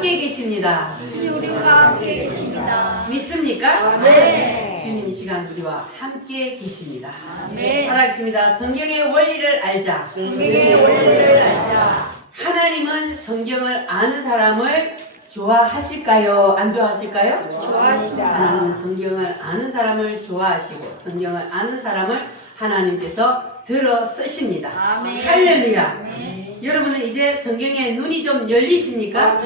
함께 계십니다. 주님 우리와 함께 계십니다. 믿습니까? 네. 주님 이 시간 우리와 함께 계십니다. 네. 따라하겠습니다. 성경의 원리를 알자. 성경의 원리를 알자. 하나님은 성경을 아는 사람을 좋아하실까요? 안 좋아하실까요? 좋아하시다. 하나님은 성경을 아는 사람을 좋아하시고 성경을 아는 사람을 하나님께서 들어 쓰십니다. 아멘. 할렐루야. 아멘. 여러분은 이제 성경에 눈이 좀 열리십니까?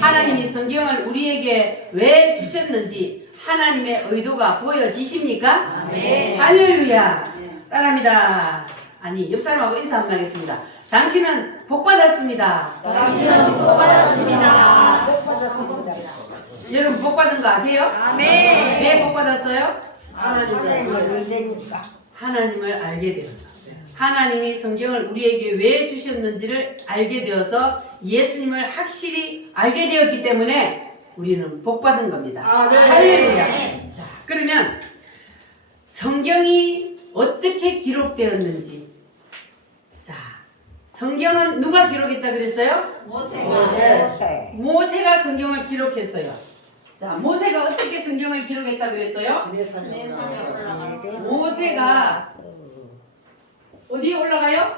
하나님이 성경을 우리에게 왜 주셨는지 하나님의 의도가 보여지십니까? 아멘. 할렐루야. 따라합니다. 아니 옆 사람하고 인사 한번 하겠습니다. 당신은 복 받았습니다. 당신은 복 받았습니다. 복 받았습니다. 여러분 복 받은 거 아세요? 아멘. 왜 복 받았어요? 하나님의 은혜니까. 하나님을 알게 되어서 하나님이 성경을 우리에게 왜 주셨는지를 알게 되어서 예수님을 확실히 알게 되었기 때문에 우리는 복 받은 겁니다. 할렐루야. 자, 그러면 성경이 어떻게 기록되었는지, 자, 성경은 누가 기록했다 그랬어요? 모세. 모세가 성경을 기록했어요. 자, 모세가 어떻게 성경을 기록했다 그랬어요? 모세가 어디에 올라가요?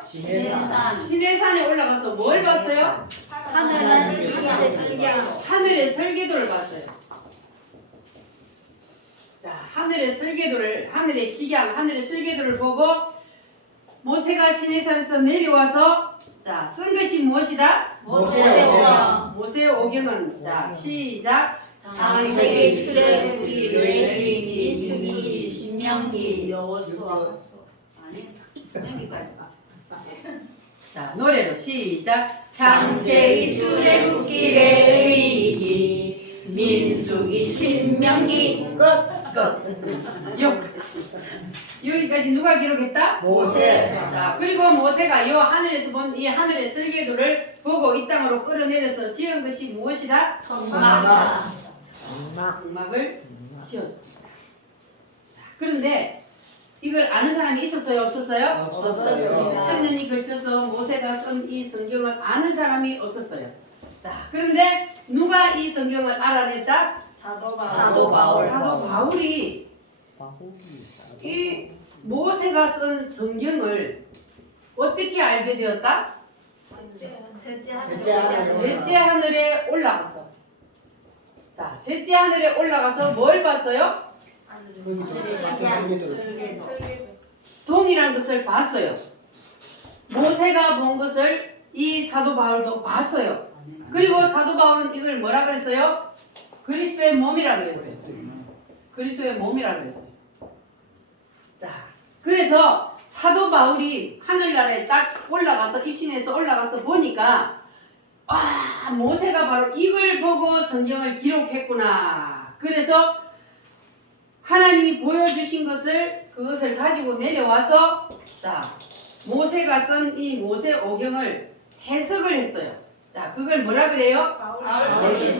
시내산에 올라가서 뭘 봤어요? 하늘은 시경. 하늘의 설계도를 봤어요. 자, 하늘의 설계도를 보고 모세가 시내산에서 내려와서 자, 쓴 것이 무엇이다? 모세오경. 모세오경은 자, 시작. 창세기, 출애굽기, 레위기, 민수기, 신명기, 여호수아. 자, 노래로 시작. 창세기, 출애굽기, 레위기, 민수기, 신명기. 끝. 여기까지 누가 기록했다? 모세. 자, 그리고 모세가 이 하늘에서 본 이 하늘의 설계도를 보고 이 땅으로 끌어내려서 지은 것이 무엇이다? 성막. 성막을 지었다. 그런데 이걸 아는 사람이 있었어요? 없었어요? 없었어요. 천년이 걸쳐서 모세가 쓴 이 성경을 아는 사람이 없었어요. 자, 그런데 누가 이 성경을 알아냈다? 사도 사도 바울. 바울이 이 모세가 쓴 성경을 어떻게 알게 되었다? 셋째 하늘에 올라갔어. 자, 셋째 하늘에 올라가서 뭘 봤어요? 동일한 것을 봤어요. 모세가 본 것을 이 사도 바울도 봤어요. 그리고 사도 바울은 이걸 뭐라 그랬어요? 그리스도의 몸이라 그랬어요. 그리스도의 몸이라 그랬어요. 자, 그래서 사도 바울이 하늘나라에 딱 올라가서 입신해서 올라가서 보니까 아, 모세가 바로 이걸 보고 성경을 기록했구나. 그래서 하나님이 보여주신 그것을 가지고 내려와서 자, 모세가 쓴 이 모세오경을 해석을 했어요. 자, 그걸 뭐라 그래요?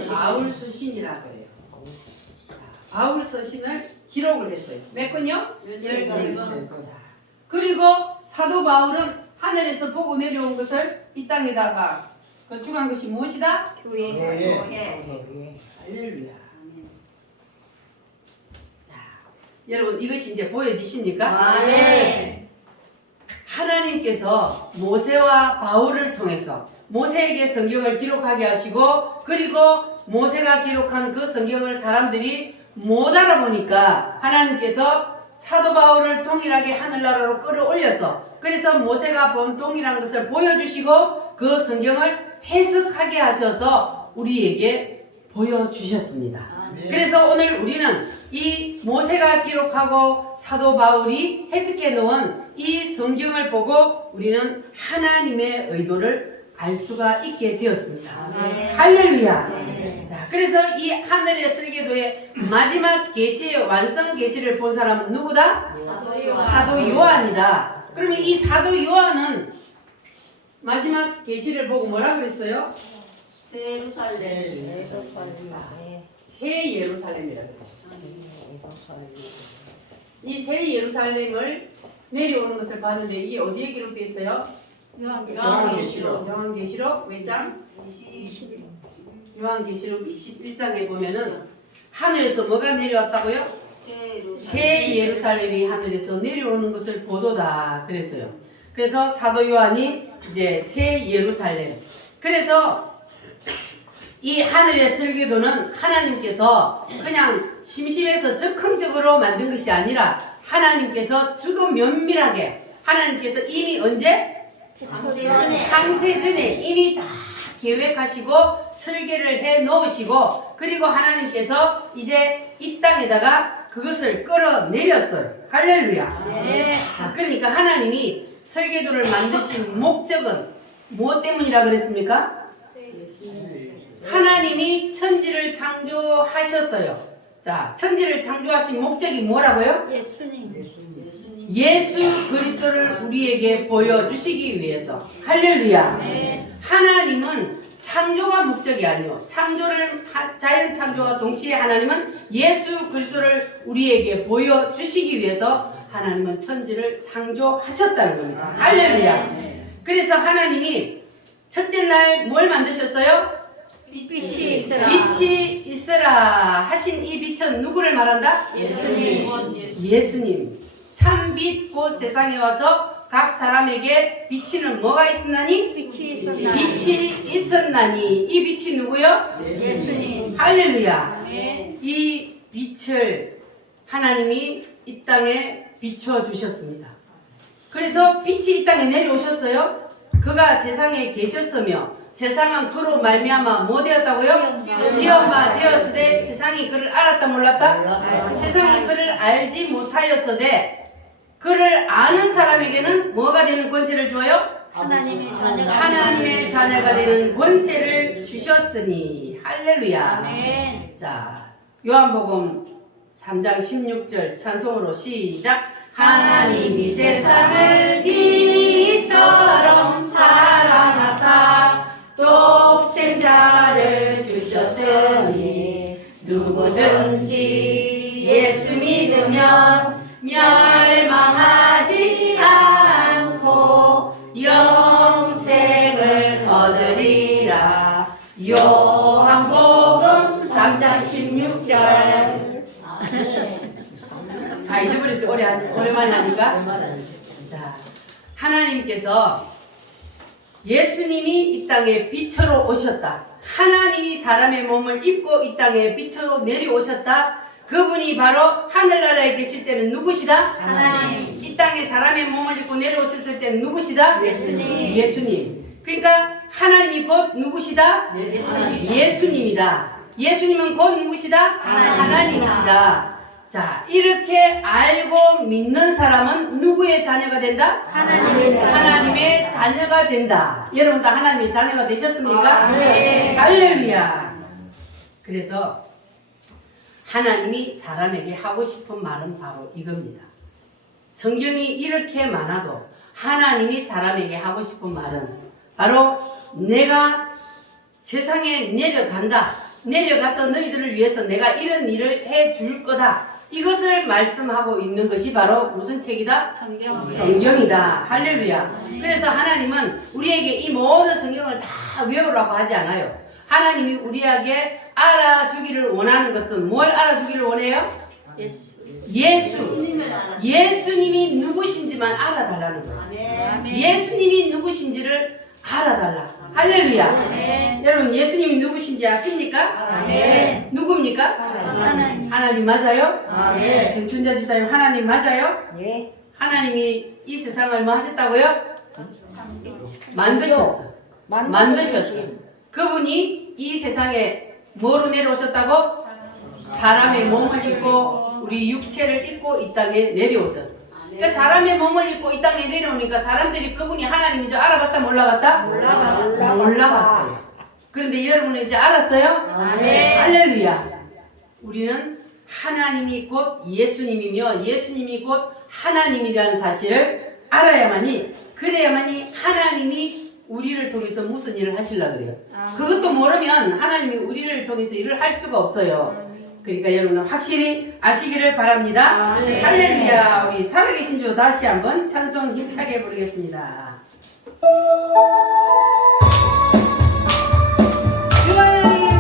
바울 서신이라 그래요. 자, 바울 서신을 기록을 했어요. 몇 건요? 13건. 그리고 사도 바울은 하늘에서 보고 내려온 것을 이 땅에다가 건축한 것이 무엇이다? 교회. 할렐루야. 자, 여러분 이것이 이제 보여지십니까? 아멘. 하나님께서 모세와 바울을 통해서 모세에게 성경을 기록하게 하시고 그리고 모세가 기록한 그 성경을 사람들이 못 알아보니까 하나님께서 사도 바울을 동일하게 하늘나라로 끌어올려서 그래서 모세가 본 동일한 것을 보여주시고 그 성경을 해석하게 하셔서 우리에게 보여주셨습니다. 그래서 오늘 우리는 이 모세가 기록하고 사도 바울이 해석해 놓은 이 성경을 보고 우리는 하나님의 의도를 알 수가 있게 되었습니다. 할렐루야. 자, 그래서 이 하늘의 설계도의 마지막 계시의 완성 계시를 본 사람은 누구다? 사도 요한이다. 그러면 이 사도 요한은 마지막 계시를 보고 뭐라 그랬어요? 새 예루살렘이라고 그랬어요. 이 새 예루살렘을 내려오는 것을 봤는데 이게 어디에 기록되어 있어요? 요한계시록. 요한계시록 몇 장? 요한계시록 21장에 보면은 하늘에서 뭐가 내려왔다고요? 새 예루살렘이 하늘에서 내려오는 것을 보도다 그래서요. 그래서 사도 요한이 이제 새 예루살렘. 그래서 이 하늘의 설교도는 하나님께서 그냥 심심해서 적극적으로 만든 것이 아니라 하나님께서 주도 면밀하게 하나님께서 이미 언제? 창세전에 이미 다 계획하시고 설계를 해 놓으시고 그리고 하나님께서 이제 이 땅에다가 그것을 끌어내렸어요. 할렐루야. 네. 그러니까 하나님이 설계도를 만드신 목적은 무엇 때문이라 그랬습니까? 하나님이 천지를 창조하셨어요. 자, 천지를 창조하신 목적이 뭐라고요? 예수님. 예수 그리스도를 우리에게 보여주시기 위해서. 할렐루야. 네. 하나님은 창조가 목적이 아니요. 자연 창조와 동시에 하나님은 예수 그리스도를 우리에게 보여주시기 위해서 하나님은 천지를 창조하셨다는 겁니다. 할렐루야. 그래서 하나님이 첫째 날 뭘 만드셨어요? 빛이 있으라. 빛이 있으라 하신 이 빛은 누구를 말한다? 예수님. 참빛 곧 세상에 와서 각 사람에게 비치는 뭐가 있었나니? 빛이 있었나니. 빛이 있었나니. 이 빛이 누구요? 예수님. 할렐루야. 네. 이 빛을 하나님이 이 땅에 비춰주셨습니다. 그래서 빛이 이 땅에 내려오셨어요. 그가 세상에 계셨으며 세상은 그로 말미암아 뭐 되었다고요? 지엄마 되었으되 세상이 그를 알았다 몰랐다? 세상이 그를 알지 못하였으되 그를 아는 사람에게는 뭐가 되는 권세를 줘요? 하나님의 자녀가 되는 권세를 주셨으니. 할렐루야. 아멘. 자, 요한복음 3장 16절 찬송으로 시작. 하나님이 세상을 이처럼 사랑하사 독생자를 주셨으니 누구든지 예수 믿으면 멸망하지 않고 영생을 얻으리라. 요한복음 3장 16절. 다 잊어버렸어요. 오랜만에 하니까. 자, 하나님께서 예수님이 이 땅에 빛으로 오셨다. 하나님이 사람의 몸을 입고 이 땅에 빛으로 내려오셨다. 그분이 바로 하늘나라에 계실 때는 누구시다? 하나님. 이 땅에 사람의 몸을 입고 내려오셨을 때는 누구시다? 예수님. 예수님. 그러니까 하나님이 곧 누구시다? 예수님. 예수님이다. 예수님은 곧 누구시다? 하나님이시다. 자, 이렇게 알고 믿는 사람은 누구의 자녀가 된다? 하나님의 자녀가 된다. 여러분 다 하나님의 자녀가 되셨습니까? 네. 할렐루야. 그래서 하나님이 사람에게 하고 싶은 말은 바로 이겁니다. 성경이 이렇게 많아도 하나님이 사람에게 하고 싶은 말은 바로 내가 세상에 내려간다. 내려가서 너희들을 위해서 내가 이런 일을 해줄 거다. 이것을 말씀하고 있는 것이 바로 무슨 책이다? 성경이다. 할렐루야. 그래서 하나님은 우리에게 이 모든 성경을 다 외우라고 하지 않아요. 하나님이 우리에게 알아주기를 원하는 것은 뭘 알아주기를 원해요? 예수님이 누구신지만 알아달라는 거예요. 예수님이 누구신지를 알아달라. 할렐루야. 아멘. 여러분 예수님이 누구신지 아십니까? 아멘. 누굽니까? 하나님 맞아요? 아멘. 전춘자 집사님 하나님 맞아요? 예. 하나님이 이 세상을 뭐 하셨다고요? 만드셨어. 만드셨어. 그분이 이 세상에 뭐로 내려오셨다고? 사람의 몸을 입고 우리 육체를 입고 이 땅에 내려오셨어. 그러니까 사람의 몸을 입고 이 땅에 내려오니까 사람들이 그분이 하나님인 줄 알아봤다 몰라봤다? 몰라봤어요. 그런데 여러분은 이제 알았어요? 아멘. 할렐루야. 우리는 하나님이 곧 예수님이며 예수님이 곧 하나님이라는 사실을 알아야만이, 그래야만이 하나님이 우리를 통해서 무슨 일을 하시려고 그래요. 그것도 모르면 하나님이 우리를 통해서 일을 할 수가 없어요. 그러니까 여러분 확실히 아시기를 바랍니다. 아멘. 할렐루야. 우리 살아계신 주 다시 한번 찬송 힘차게 부르겠습니다. 주 하나님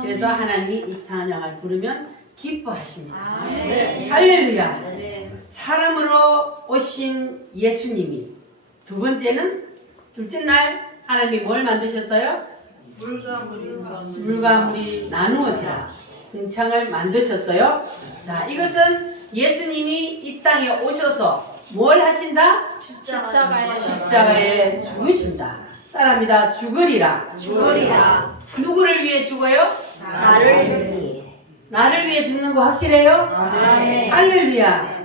그래서 하나님이 이 찬양을 부르면 기뻐하십니다. 아멘. 할렐루야. 네. 사람으로 오신 예수님이 두 번째는 둘째 날 하나님이 뭘 만드셨어요? 물과 물이 나누어지라 궁창을 만드셨어요. 자, 이것은 예수님이 이 땅에 오셔서 뭘 하신다? 십자가에 죽으신다. 따라합니다. 죽으리라. 죽으리라. 누구를 위해 죽어요? 나를 나를 위해 죽는 거 확실해요? 아멘. 할렐루야.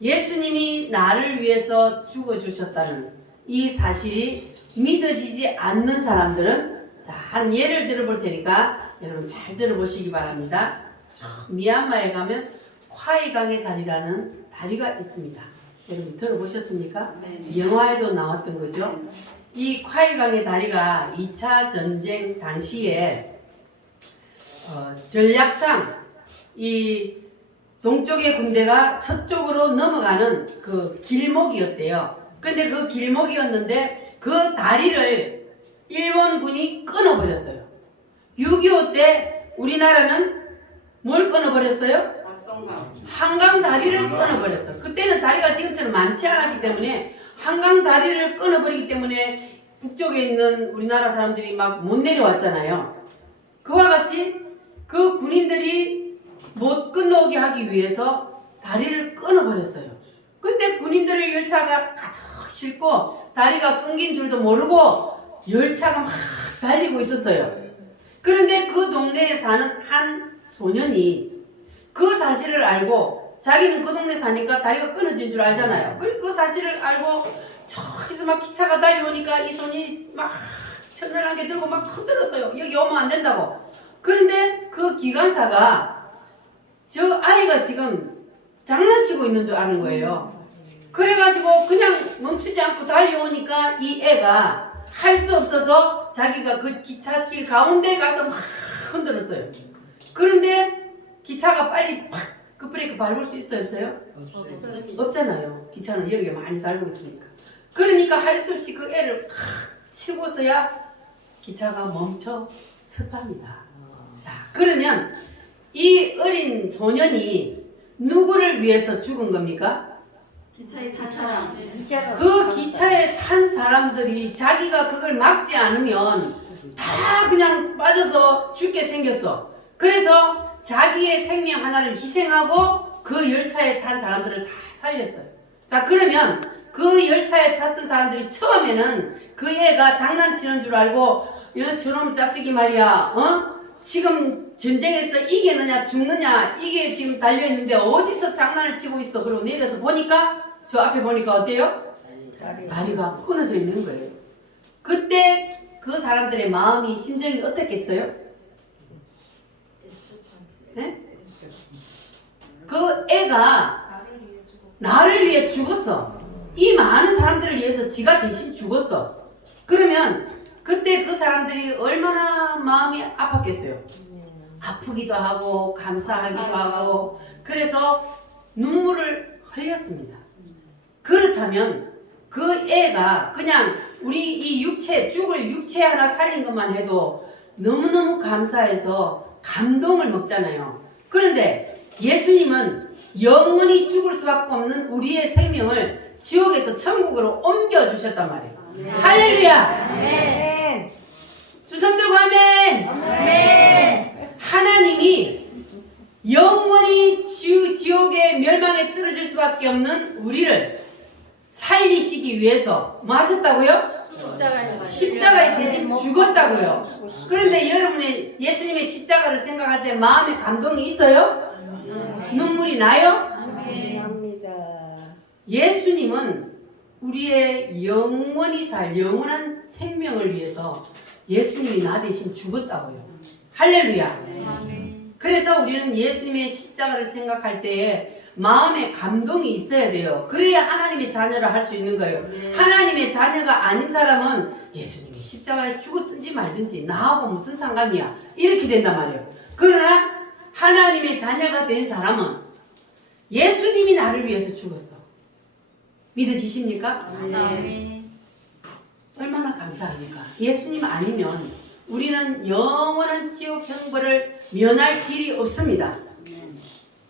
예수님이 나를 위해서 죽어주셨다는 이 사실이 믿어지지 않는 사람들은 자, 한 예를 들어볼 테니까 여러분 잘 들어보시기 바랍니다. 미얀마에 가면 콰이강의 다리라는 다리가 있습니다. 여러분 들어보셨습니까? 영화에도 나왔던 거죠. 이 콰이강의 다리가 2차 전쟁 당시에 전략상 이 동쪽의 군대가 서쪽으로 넘어가는 그 길목이었대요. 근데 그 길목이었는데 그 다리를 일본군이 끊어버렸어요. 6.25 때 우리나라는 뭘 끊어버렸어요? 한강 다리를 끊어버렸어요. 그때는 다리가 지금처럼 많지 않았기 때문에 한강 다리를 끊어버리기 때문에 북쪽에 있는 우리나라 사람들이 막 못 내려왔잖아요. 그와 같이 그 군인들이 못 건너오게 하기 위해서 다리를 끊어버렸어요. 근데 군인들을 열차가 가득 싣고 다리가 끊긴 줄도 모르고 열차가 막 달리고 있었어요. 그런데 그 동네에 사는 한 소년이 그 사실을 알고 자기는 그 동네 사니까 다리가 끊어진 줄 알잖아요. 그 사실을 알고 저기서 막 기차가 달려오니까 이 손이 막 천연하게 들고 막 흔들었어요. 여기 오면 안 된다고. 그런데 그 기관사가 저 아이가 지금 장난치고 있는 줄 아는 거예요. 그래가지고 그냥 멈추지 않고 달려오니까 이 애가 할 수 없어서 자기가 그 기찻길 가운데 가서 막 흔들었어요. 그런데 기차가 빨리 팍 급브레이크 밟을 수 있어요? 없어요? 없잖아요. 기차는 여러 개 많이 달고 있으니까. 그러니까 할 수 없이 그 애를 팍 치고서야 기차가 멈춰 섰답니다. 자, 그러면 이 어린 소년이 누구를 위해서 죽은 겁니까? 기차에 탄 사람. 그 기차에 탄 사람들이 자기가 그걸 막지 않으면 다 그냥 빠져서 죽게 생겼어. 그래서 자기의 생명 하나를 희생하고 그 열차에 탄 사람들을 다 살렸어요. 자, 그러면 그 열차에 탔던 사람들이 처음에는 그 애가 장난치는 줄 알고 이런 저놈 짜쓰기 말이야, 지금 전쟁에서 이기느냐 죽느냐 이게 지금 달려있는데 어디서 장난을 치고 있어. 그러고 내려서 보니까 저 앞에 보니까 어때요? 다리가 끊어져 있는 거예요. 그때 그 사람들의 마음이 심정이 어땠겠어요? 네? 그 애가 나를 위해 죽었어. 이 많은 사람들을 위해서 지가 대신 죽었어. 그러면 그때 그 사람들이 얼마나 마음이 아팠겠어요. 아프기도 하고 감사하기도 하고 그래서 눈물을 흘렸습니다. 그렇다면 그 애가 그냥 우리 이 육체 죽을 육체 하나 살린 것만 해도 너무너무 감사해서 감동을 먹잖아요. 그런데 예수님은 영원히 죽을 수밖에 없는 우리의 생명을 지옥에서 천국으로 옮겨주셨단 말이에요. 할렐루야. 아멘. 두 손 들고 아멘. 하나님이 영원히 지옥의 멸망에 떨어질 수밖에 없는 우리를 살리시기 위해서 뭐 하셨다고요? 십자가에 대신 죽었다고요. 그런데 여러분의 예수님의 십자가를 생각할 때 마음에 감동이 있어요? 눈물이 나요? 감사합니다. 예수님은 우리의 영원히 살 영원한 생명을 위해서 예수님이 나 대신 죽었다고요. 할렐루야. 그래서 우리는 예수님의 십자가를 생각할 때에 마음에 감동이 있어야 돼요. 그래야 하나님의 자녀를 할 수 있는 거예요. 하나님의 자녀가 아닌 사람은 예수님이 십자가에 죽었든지 말든지 나하고 무슨 상관이야 이렇게 된단 말이에요. 그러나 하나님의 자녀가 된 사람은 예수님이 나를 위해서 죽었어. 믿어지십니까? 얼마나 감사합니까? 예수님 아니면 우리는 영원한 지옥 형벌을 면할 길이 없습니다.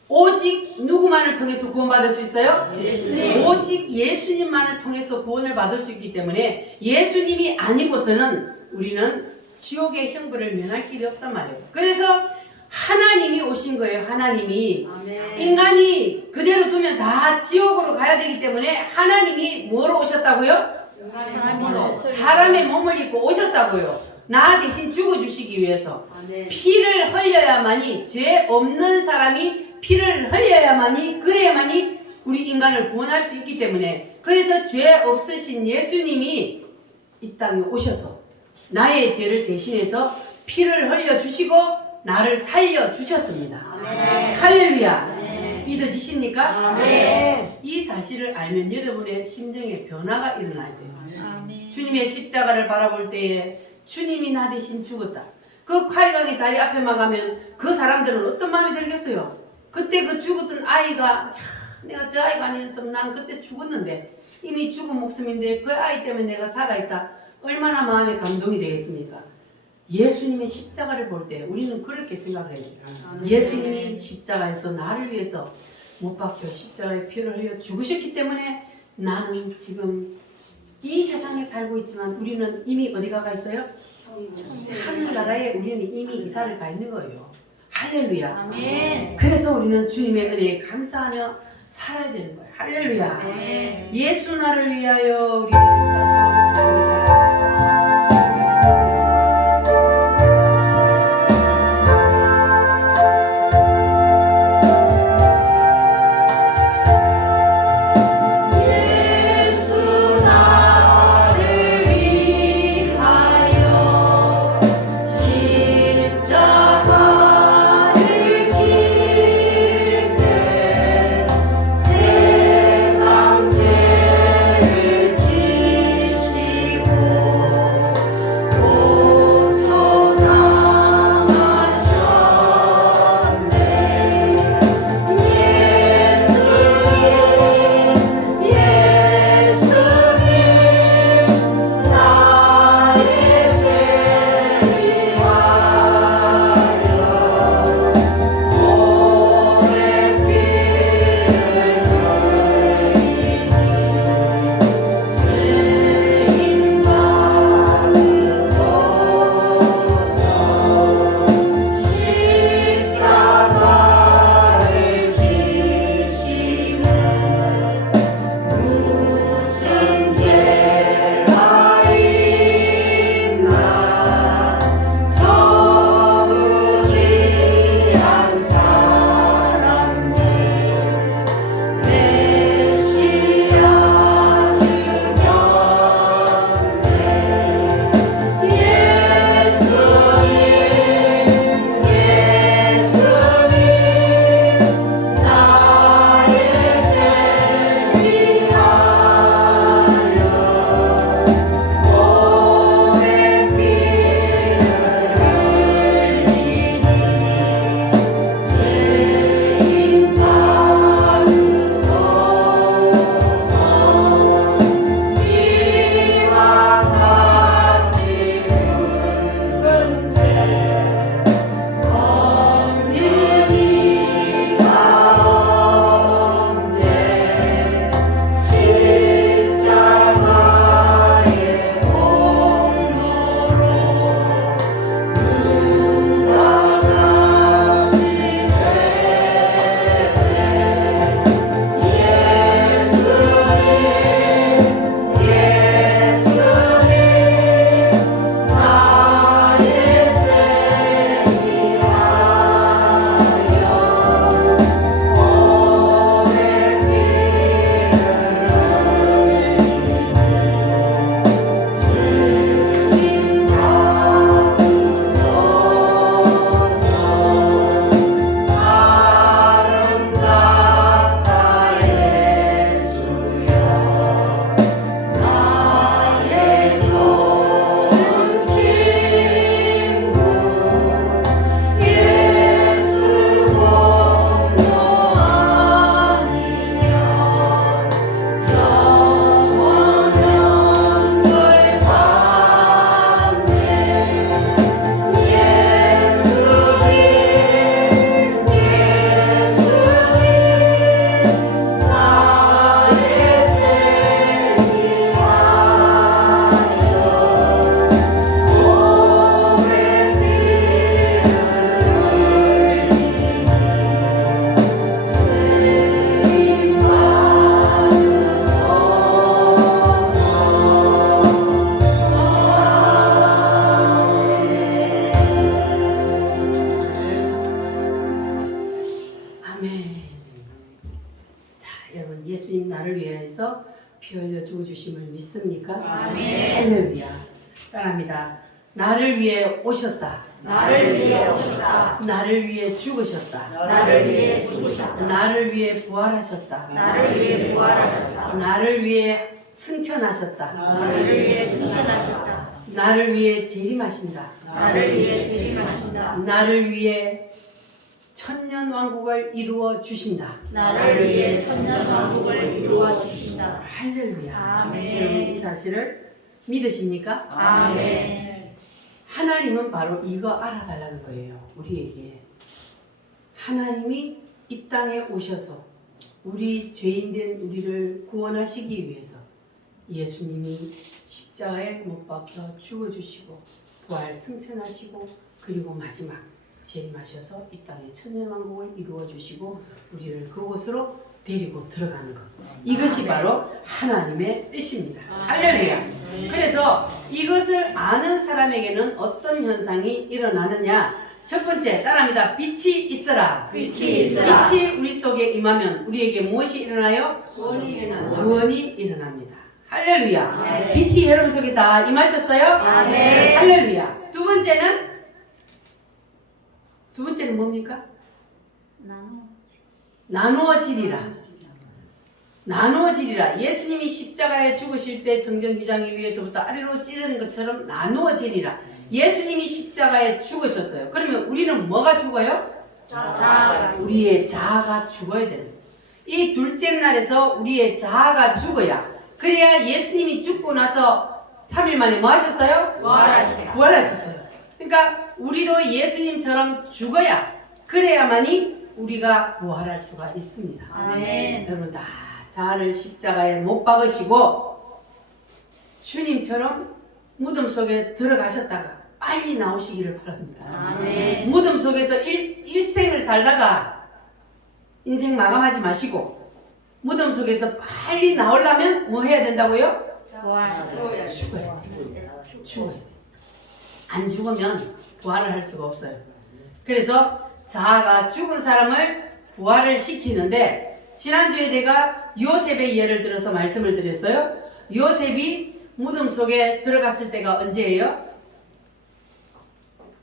오직 누구만을 통해서 구원받을 수 있어요? 예수님. 오직 예수님만을 통해서 구원을 받을 수 있기 때문에 예수님이 아니고서는 우리는 지옥의 형벌을 면할 길이 없단 말이에요. 그래서 하나님이 오신 거예요. 하나님이. 인간이 그대로 두면 다 지옥으로 가야 되기 때문에 하나님이 뭐로 오셨다고요? 사람의 몸을 입고 오셨다고요. 나 대신 죽어주시기 위해서. 피를 흘려야만이, 죄 없는 사람이 피를 흘려야만이, 그래야만이 우리 인간을 구원할 수 있기 때문에, 그래서 죄 없으신 예수님이 이 땅에 오셔서 나의 죄를 대신해서 피를 흘려주시고 나를 살려주셨습니다. 할렐루야. 믿어지십니까? 아멘. 이 사실을 알면 여러분의 심정에 변화가 일어나야 돼요. 주님의 십자가를 바라볼 때에 주님이 나 대신 죽었다. 그 카이강의 다리 앞에만 가면 그 사람들은 어떤 마음이 들겠어요? 그때 그 죽었던 아이가, 야, 내가 저 아이가 아니었으면 나는 그때 죽었는데, 이미 죽은 목숨인데 그 아이 때문에 내가 살아있다. 얼마나 마음에 감동이 되겠습니까? 예수님의 십자가를 볼 때 우리는 그렇게 생각을 해야 돼요. 예수님이 십자가에서 나를 위해서 못 박혀 십자가에 피를 흘려 죽으셨기 때문에 나는 지금 이 세상에 살고 있지만 우리는 이미 어디 가 있어요? 하늘나라에 우리는 이미 이사를 가 있는 거예요. 할렐루야. 그래서 우리는 주님의 은혜에 감사하며 살아야 되는 거예요. 할렐루야. 예수 나를 위하여 우리 찬송합니다. 지시고 예수님 나를 위해서 피 흘려 죽어주심을 믿습니까? 아멘. 할렐루야. 따라합니다. 나를 위해 오셨다. 나를 위해 오셨다. 나를 위해 죽으셨다. 나를 위해 죽으셨다. 나를 위해 부활하셨다. 나를 위해 부활하셨다. 나를 위해 승천하셨다. 나를 위해 승천하셨다. 나를 위해 재림하신다. 나를 위해 재림하신다. 나를 위해 천년 왕국을 이루어 주신다. 나를 위해 천년 왕국을 이루어 주신다. 할렐루야. 아멘. 여러분 이 사실을 믿으십니까? 아멘. 하나님은 바로 이거 알아달라는 거예요. 우리에게. 하나님이 이 땅에 오셔서 우리 죄인된 우리를 구원하시기 위해서 예수님이 십자가에 못 박혀 죽어주시고 부활 승천하시고 그리고 마지막 재림하셔서 이 땅에 천년왕국을 이루어 주시고 우리를 그곳으로 데리고 들어가는 것. 이것이 바로 하나님의 뜻입니다. 할렐루야. 그래서 이것을 아는 사람에게는 어떤 현상이 일어나느냐? 첫 번째 따라합니다. 빛이 있어라. 빛이 있어라. 빛이 우리 속에 임하면 우리에게 무엇이 일어나요? 구원이 일어난다. 구원이 일어납니다. 할렐루야. 아멘. 빛이 여러분 속에 다 임하셨어요? 아멘. 할렐루야. 두 번째는 뭡니까? 나누어지리라. 나누어지리라. 예수님이 십자가에 죽으실 때 정전 휘장 위에서부터 아래로 찢어진 것처럼 나누어지리라. 예수님이 십자가에 죽으셨어요. 그러면 우리는 뭐가 죽어요? 자아가 우리의 자아가 죽어야 되는 거예요. 이 둘째 날에서 우리의 자아가 죽어야 그래야 예수님이 죽고 나서 3일 만에 뭐 하셨어요? 부활하시다. 부활하셨어요. 그러니까 우리도 예수님처럼 죽어야 그래야만이 우리가 부활할 수가 있습니다. 아멘. 여러분 다 자아를 십자가에 못 박으시고 주님처럼 무덤 속에 들어가셨다가 빨리 나오시기를 바랍니다. 아멘. 무덤 속에서 일생을 살다가 인생 마감하지 마시고 무덤 속에서 빨리 나오려면 뭐 해야 된다고요? 부활. 죽어야 돼. 안 죽으면 부활을 할 수가 없어요. 그래서 자아가 죽은 사람을 부활을 시키는데 지난주에 내가 요셉의 예를 들어서 말씀을 드렸어요. 요셉이 무덤 속에 들어갔을 때가 언제예요?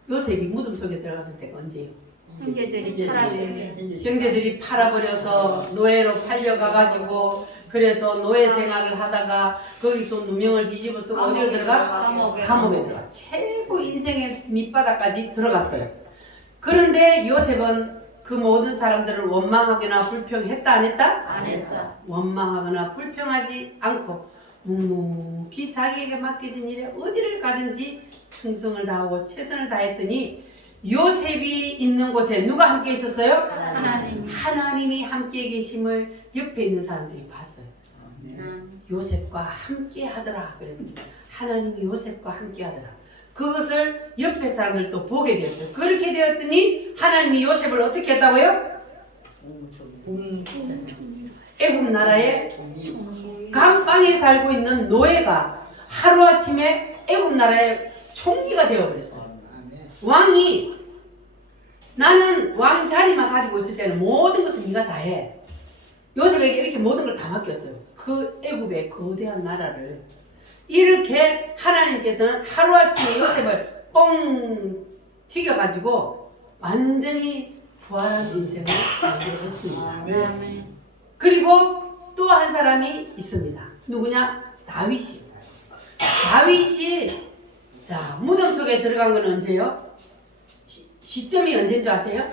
요셉이 무덤 속에 들어갔을 때가 언제예요? 형제들이 팔아서 형제들이 팔아버려서 노예로 팔려가가지고 그래서 노예 생활을 하다가 거기서 누명을 뒤집어 쓰고 어디로 들어가? 감옥에 들어가. 최고 인생의 밑바닥까지 들어갔어요. 그런데 요셉은 그 모든 사람들을 원망하거나 불평했다 안 했다? 안 했다. 원망하거나 불평하지 않고 묵묵히 자기에게 맡겨진 일에 어디를 가든지 충성을 다하고 최선을 다했더니 요셉이 있는 곳에 누가 함께 있었어요? 하나님. 하나님이 함께 계심을 옆에 있는 사람들이 봤어요. 요셉과 함께 하더라 그랬습니다. 하나님이 요셉과 함께 하더라. 그것을 옆에 사람들도 보게 되었어요. 그렇게 되었더니 하나님이 요셉을 어떻게 했다고요? 애굽 나라의 감방에 살고 있는 노예가 하루아침에 애굽 나라의 총리가 되어버렸어요. 왕이 나는 왕 자리만 가지고 있을 때는 모든 것을 네가 다 해. 요셉에게 이렇게 모든 걸 다 맡겼어요. 그 애굽의 거대한 나라를. 이렇게 하나님께서는 하루아침에 요셉을 뻥 튀겨가지고 완전히 부활한 인생을 살게 했습니다. 그리고 또 한 사람이 있습니다. 누구냐? 다윗이. 다윗이 자 무덤 속에 들어간 건 언제요? 시점이 언제인 줄 아세요?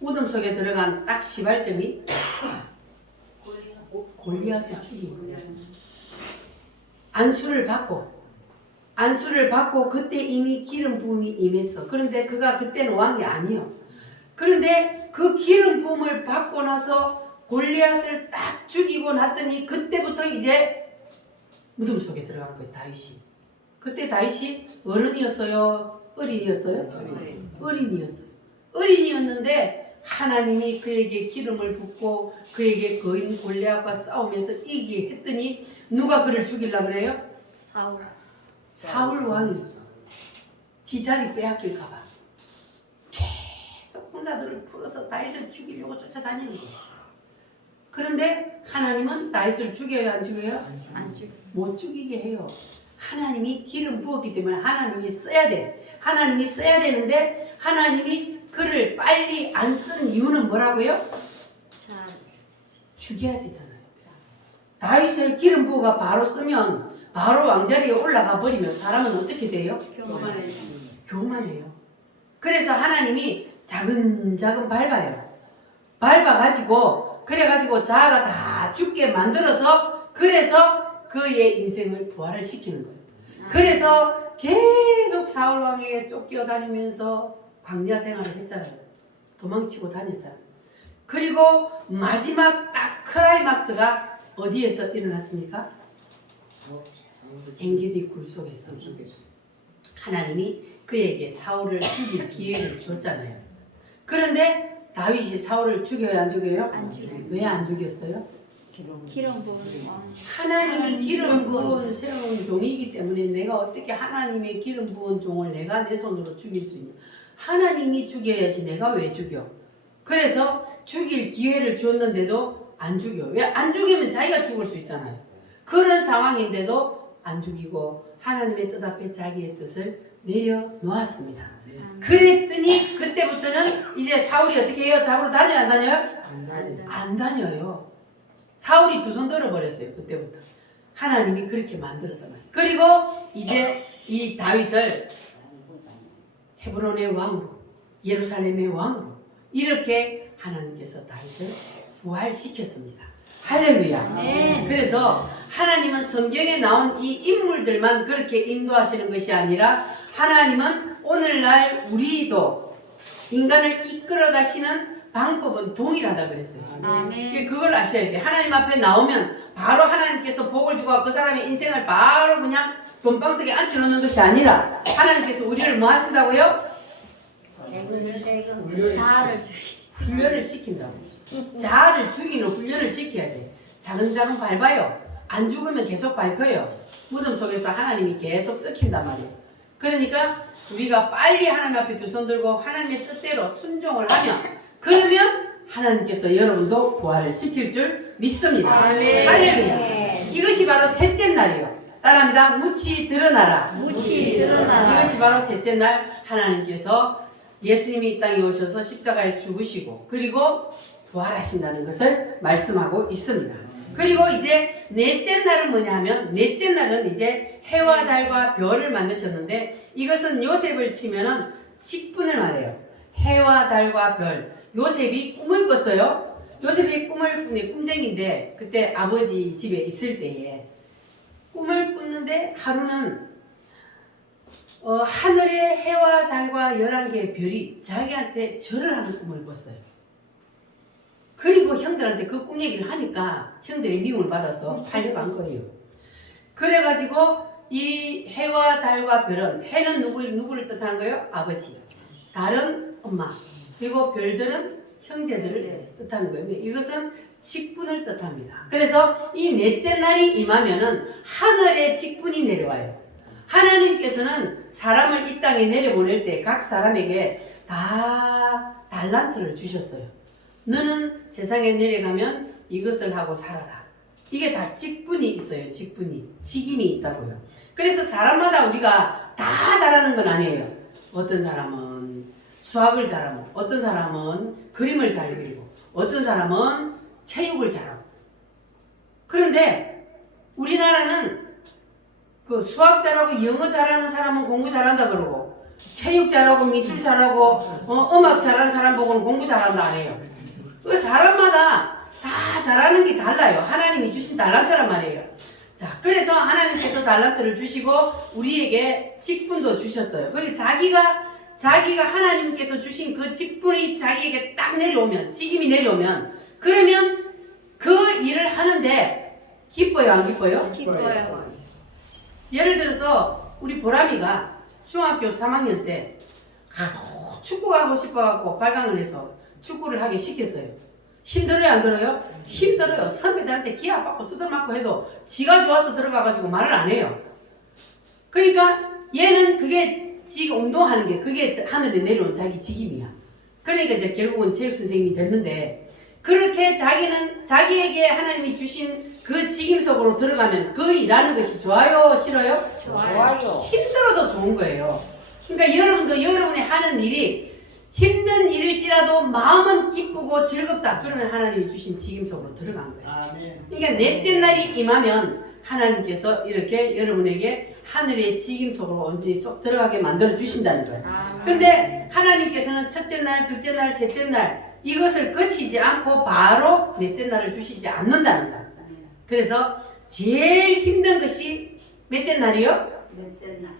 무덤 속에 들어간 딱 시발점이 골리앗을 죽이고 안수를 받고 그때 이미 기름 부음이 임했어. 그런데 그가 그때는 왕이 아니요. 그런데 그 기름 부음을 받고 나서 골리앗을 딱 죽이고 났더니 그때부터 이제 무덤 속에 들어간 거예요. 다윗이. 그때 다윗이 어른이었어요? 어린이였어요? 어린이였어요. 어린이였는데 하나님이 그에게 기름을 붓고 그에게 거인 골리앗과 싸우면서 이기게 했더니 누가 그를 죽이려고 그래요? 사울 왕이 지 자리 빼앗길까 봐 계속 군사들을 풀어서 다윗을 죽이려고 쫓아다니는 거예요. 그런데 하나님은 다윗을 죽여요, 안 죽여요? 안 죽. 못 죽이게 해요. 하나님이 기름 부었기 때문에 하나님이 써야 돼. 하나님이 써야 되는데 하나님이 그를 빨리 안 쓴 이유는 뭐라고요? 자, 죽여야 되잖아요. 다윗을 기름 부어가 바로 쓰면 바로 왕자리에 올라가 버리면 사람은 어떻게 돼요? 교만해요. 그래서 하나님이 자근자근 밟아요. 밟아가지고 그래가지고 자아가 다 죽게 만들어서 그래서 그의 인생을 부활을 시키는 거예요. 그래서 계속 사울 왕에게 쫓겨다니면서 광야 생활을 했잖아요. 도망치고 다녔잖아요. 그리고 마지막 딱 클라이막스가 어디에서 일어났습니까? 엔게디 굴 속에서 하나님이 그에게 사울을 죽일 기회를 줬잖아요. 그런데 다윗이 사울을 죽여요, 안 죽여요? 안 죽여요. 왜 안 죽였어요? 기름 부은 왕. 하나님이 기름 부은 세운 종이기 때문에 내가 어떻게 하나님의 기름 부은 종을 내가 내 손으로 죽일 수 있냐? 하나님이 죽여야지 내가 왜 죽여? 그래서 죽일 기회를 줬는데도 안 죽여. 왜 안 죽이면 자기가 죽을 수 있잖아요. 그런 상황인데도 안 죽이고 하나님의 뜻 앞에 자기의 뜻을 내려놓았습니다. 그랬더니 그때부터는 이제 사울이 어떻게 해요? 잡으러 다녀요, 안 다녀요? 안 다녀요. 사울이 두 손 들어버렸어요. 그때부터. 하나님이 그렇게 만들었단 말이에요. 그리고 이제 이 다윗을 헤브론의 왕으로, 예루살렘의 왕으로 이렇게 하나님께서 다윗을 부활시켰습니다. 할렐루야. 네. 그래서 하나님은 성경에 나온 이 인물들만 그렇게 인도하시는 것이 아니라 하나님은 오늘날 우리도 인간을 이끌어 가시는 방법은 동일하다 그랬어요. 아멘. 그걸 아셔야 돼요. 하나님 앞에 나오면 바로 하나님께서 복을 주고 그 사람의 인생을 바로 그냥 돈방 속에 앉혀놓는 것이 아니라 하나님께서 우리를 뭐 하신다고요? 자아를 훈련을 시킨다고. 자아를 죽이는 훈련을 시켜야 돼. 자근자근 밟아요. 안 죽으면 계속 밟혀요. 무덤 속에서 하나님이 계속 썩힌단 말이에요. 그러니까 우리가 빨리 하나님 앞에 두 손 들고 하나님의 뜻대로 순종을 하면 그러면 하나님께서 여러분도 부활을 시킬 줄 믿습니다. 아멘. 할렐루야. 이것이 바로 셋째 날이에요. 따라합니다. 묻히 드러나라. 묻히 드러나라. 이것이 바로 셋째 날 하나님께서 예수님이 이 땅에 오셔서 십자가에 죽으시고 그리고 부활하신다는 것을 말씀하고 있습니다. 그리고 이제 넷째 날은 뭐냐 하면 넷째 날은 이제 해와 달과 별을 만드셨는데 이것은 요셉을 치면은 직분을 말해요. 해와 달과 별. 요셉이 꿈을 꿨어요. 요셉이 꿈쟁이인데 그때 아버지 집에 있을 때에 꿈을 꿨는데 하루는 하늘의 해와 달과 11개의 별이 자기한테 절을 하는 꿈을 꿨어요. 그리고 형들한테 그 꿈 얘기를 하니까 형들이 미움을 받아서 팔려간 거예요. 그래가지고 이 해와 달과 별은 해는 누구를 뜻하는 거예요? 아버지. 달은 엄마. 그리고 별들은 형제들을 뜻하는 거예요. 이것은 직분을 뜻합니다. 그래서 이 넷째 날이 임하면은 하늘의 직분이 내려와요. 하나님께서는 사람을 이 땅에 내려보낼 때 각 사람에게 다 달란트를 주셨어요. 너는 세상에 내려가면 이것을 하고 살아라. 이게 다 직분이 있어요. 직임이 있다고요. 그래서 사람마다 우리가 다 잘하는 건 아니에요. 어떤 사람은 수학을 잘하고 어떤 사람은 그림을 잘 그리고 어떤 사람은 체육을 잘하고 그런데 우리나라는 그 수학 잘하고 영어 잘하는 사람은 공부 잘한다 그러고 체육 잘하고 미술 잘하고 음악 잘하는 사람 보고는 공부 잘한다 안 해요. 그 사람마다 다 잘하는 게 달라요. 하나님이 주신 달란트란 말이에요. 자, 그래서 하나님께서 달란트를 주시고 우리에게 직분도 주셨어요. 그리고 자기가 하나님께서 주신 그 직분이 자기에게 딱 내려오면 직임이 내려오면 그러면 그 일을 하는데 기뻐요, 안 기뻐요? 기뻐요. 예를 들어서 우리 보람이가 중학교 3학년 때 축구가 하고 싶어갖고 발광을 해서 축구를 하게 시켰어요. 힘들어요, 안 들어요? 힘들어요. 선배들한테 기합 받고 두들맞고 해도 지가 좋아서 들어가가지고 말을 안 해요. 그러니까 얘는 그게 지금 운동하는 게 그게 하늘에 내려온 자기 직임이야. 그러니까 이제 결국은 체육 선생님이 됐는데 그렇게 자기는 자기에게 하나님이 주신 그 직임 속으로 들어가면 그 일하는 것이 좋아요, 싫어요? 좋아요. 힘들어도 좋은 거예요. 그러니까 여러분도 여러분이 하는 일이 힘든 일일지라도 마음은 기쁘고 즐겁다. 그러면 하나님이 주신 직임 속으로 들어간 거예요. 아멘. 그러니까 넷째 날이 임하면 하나님께서 이렇게 여러분에게 하늘의 직임 속으로 온전히 쏙 들어가게 만들어 주신다는 거예요. 근데 하나님께서는 첫째 날, 둘째 날, 셋째 날 이것을 거치지 않고 바로 넷째 날을 주시지 않는다는 거예요. 그래서 제일 힘든 것이 몇째 날이요? 넷째 날.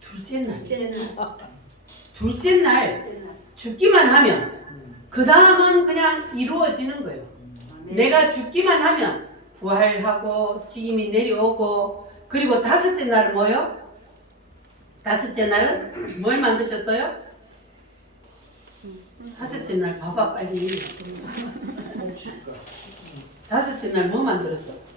둘째 날. 둘째 날. 둘째 날 죽기만 하면 그 다음은 그냥 이루어지는 거예요. 내가 죽기만 하면 부활하고 직임이 내려오고 그리고 다섯째 날은 뭐요? 다섯째 날은 뭘 만드셨어요? 다섯째 날 봐봐 빨리. 다섯째 날 뭐 만들었어?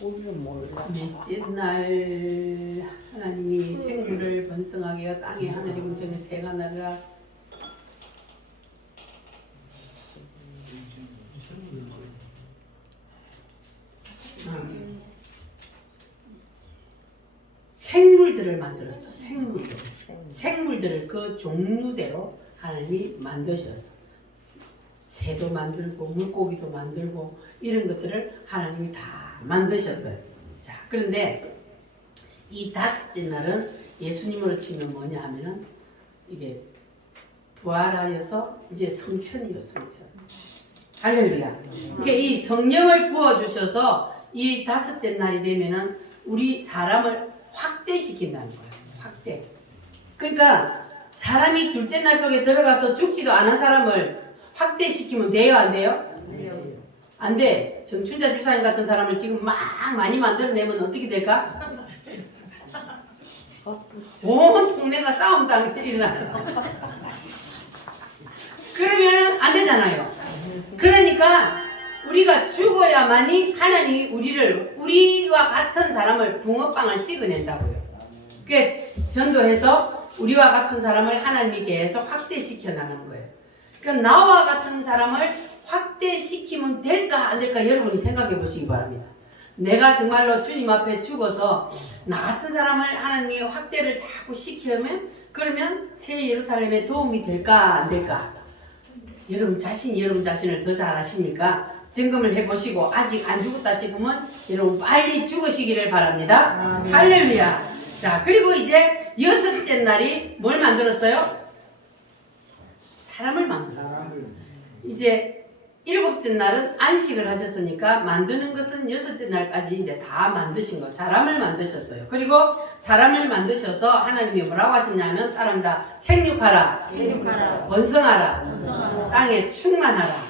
우리는 몰라. 넷째 날 하나님이 생물을 번성하게 하여 땅에 하늘이 공중에 새가 나르라. 생물들을 만들었어. 생물들을 그 종류대로 하나님이 만드셨어. 새도 만들고 물고기도 만들고 이런 것들을 하나님이 다 만드셨어요. 자, 그런데 이 다섯째 날은 예수님으로 치면 뭐냐 하면은 이게 부활하여서 이제 성천이요, 성천. 할렐루야. 그러니까 이 성령을 부어 주셔서 이 다섯째 날이 되면은 우리 사람을 확대시킨다는 거예요. 확대. 그러니까 사람이 둘째 날 속에 들어가서 죽지도 않은 사람을 확대시키면 돼요, 안 돼요? 안 돼. 정춘자 집사님 같은 사람을 지금 막 많이 만들어내면 어떻게 될까? 온 동네가 싸움당이 일어나요. 그러면 안 되잖아요. 그러니까 우리가 죽어야만이 하나님이 우리와 같은 사람을 붕어빵을 찍어낸다고요. 그 전도해서 우리와 같은 사람을 하나님이 계속 확대시켜 나가는 거예요. 그러니까 나와 같은 사람을 확대시키면 될까 안 될까 여러분이 생각해 보시기 바랍니다. 내가 정말로 주님 앞에 죽어서 나 같은 사람을 하나님이 확대를 자꾸 시키면 그러면 새 예루살렘에 도움이 될까 안 될까? 여러분 자신을 더 잘 아시니까 점검을 해보시고 아직 안 죽었다 싶으면 여러분 빨리 죽으시기를 바랍니다. 할렐루야. 자, 그리고 이제 여섯째 날이 뭘 만들었어요? 사람을 만들었어요. 이제 일곱째 날은 안식을 하셨으니까 만드는 것은 여섯째 날까지 이제 다 만드신 거. 사람을 만드셨어요. 그리고 사람을 만드셔서 하나님이 뭐라고 하셨냐면 따릅니다. 생육하라. 번성하라. 땅에 충만하라.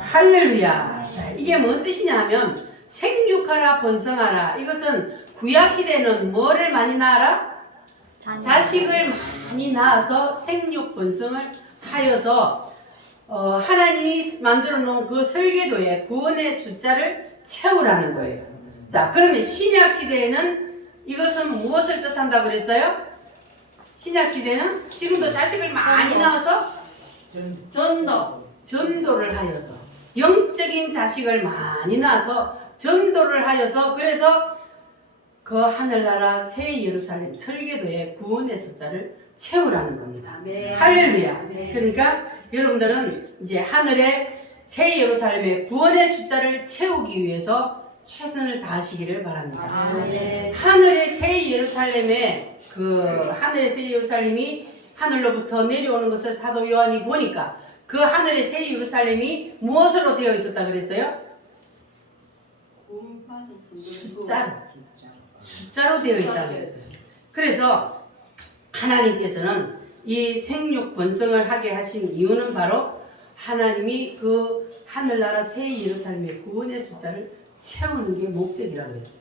할렐루야. 자, 이게 뭔 뜻이냐 하면 생육하라 번성하라. 이것은 구약시대에는 뭐를 많이 낳아라? 자식을 많이 낳아서 생육 번성을 하여서 하나님이 만들어 놓은 그 설계도에 구원의 숫자를 채우라는 거예요. 자, 그러면 신약 시대에는 이것은 무엇을 뜻한다고 그랬어요? 신약 시대는 지금도 자식을 많이 낳아서 전도를 하여서 영적인 자식을 많이 낳아서 전도를 하여서 그래서 그 하늘나라 새 예루살렘 설계도에 구원의 숫자를 채우라는 겁니다. 네. 할렐루야. 네. 그러니까 여러분들은 이제 하늘의 새 예루살렘의 구원의 숫자를 채우기 위해서 최선을 다하시기를 바랍니다. 네. 하늘의 새 예루살렘의 하늘의 새 예루살렘이 하늘로부터 내려오는 것을 사도 요한이 보니까 그 하늘의 새 예루살렘이 무엇으로 되어 있었다 그랬어요? 숫자로 되어 있다고 그랬어요. 그래서 하나님께서는 이 생육 번성을 하게 하신 이유는 바로 하나님이 그 하늘나라 새 예루살렘의 구원의 숫자를 채우는 게 목적이라고 그랬어요.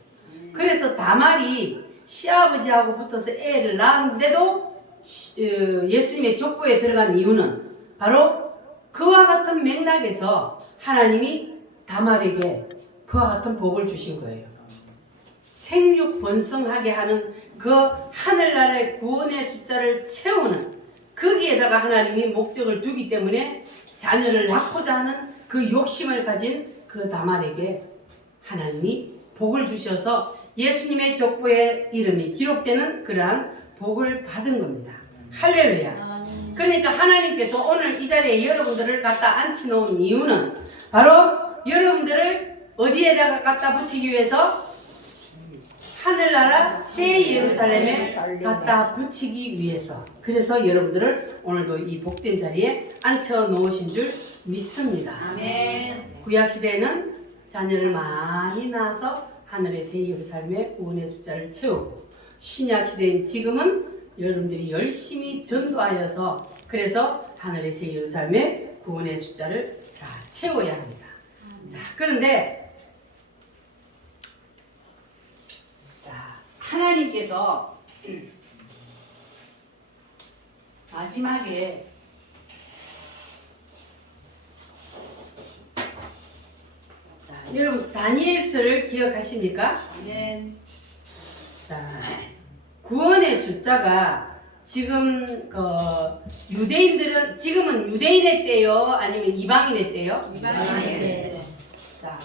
그래서 다말이 시아버지하고 붙어서 애를 낳았는데도 예수님의 족보에 들어간 이유는 바로 그와 같은 맥락에서 하나님이 다말에게 그와 같은 복을 주신 거예요. 생육 번성하게 하는 그 하늘나라의 구원의 숫자를 채우는 거기에다가 하나님이 목적을 두기 때문에 자녀를 낳고자 하는 그 욕심을 가진 그 다말에게 하나님이 복을 주셔서 예수님의 족보의 이름이 기록되는 그러한 복을 받은 겁니다. 할렐루야. 그러니까 하나님께서 오늘 이 자리에 여러분들을 갖다 앉혀놓은 이유는 바로 여러분들을 어디에다가 갖다 붙이기 위해서 하늘나라 새 예루살렘에 갖다 붙이기 위해서. 그래서 여러분들을 오늘도 이 복된 자리에 앉혀 놓으신 줄 믿습니다. 아멘. 구약시대에는 자녀를 많이 낳아서 하늘의 새 예루살렘에 구원의 숫자를 채우고, 신약시대인 지금은 여러분들이 열심히 전도하여서 그래서 하늘의 새 예루살렘에 구원의 숫자를 다 채워야 합니다. 자, 그런데 자, 하나님께서 마지막에 자, 여러분 다니엘서를 기억하십니까? 아멘. 자, 구원의 숫자가 지금 유대인들은 지금은 유대인의 때요, 아니면 이방인의 때요? 이방인의 자,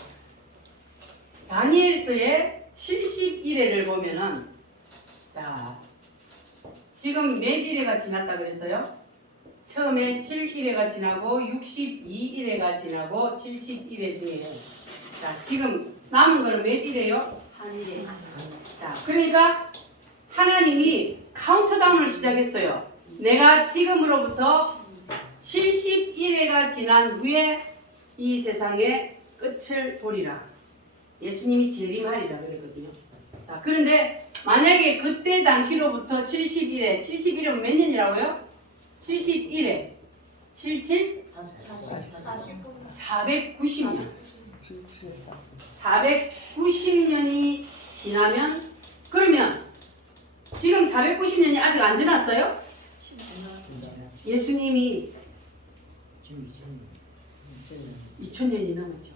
다니엘서의 71회를 보면은 자, 지금 몇 일회가 지났다 그랬어요? 처음에 7일회가 지나고 62일회가 지나고 71회 중에 자, 지금 남은 거는 몇 일회요? 한일에. 자, 그러니까 하나님이 카운트다운을 시작했어요. 내가 지금으로부터 71회가 지난 후에 이 세상의 끝을 보리라. 예수님이 재림하리라 그랬거든요. 자, 그런데 만약에 그때 당시로부터 71회, 71회면 몇 년이라고요? 71회, 77? 490년. 490년이 지나면, 그러면 지금 490년이 아직 안 지났어요? 예수님이 2000년이 넘었죠.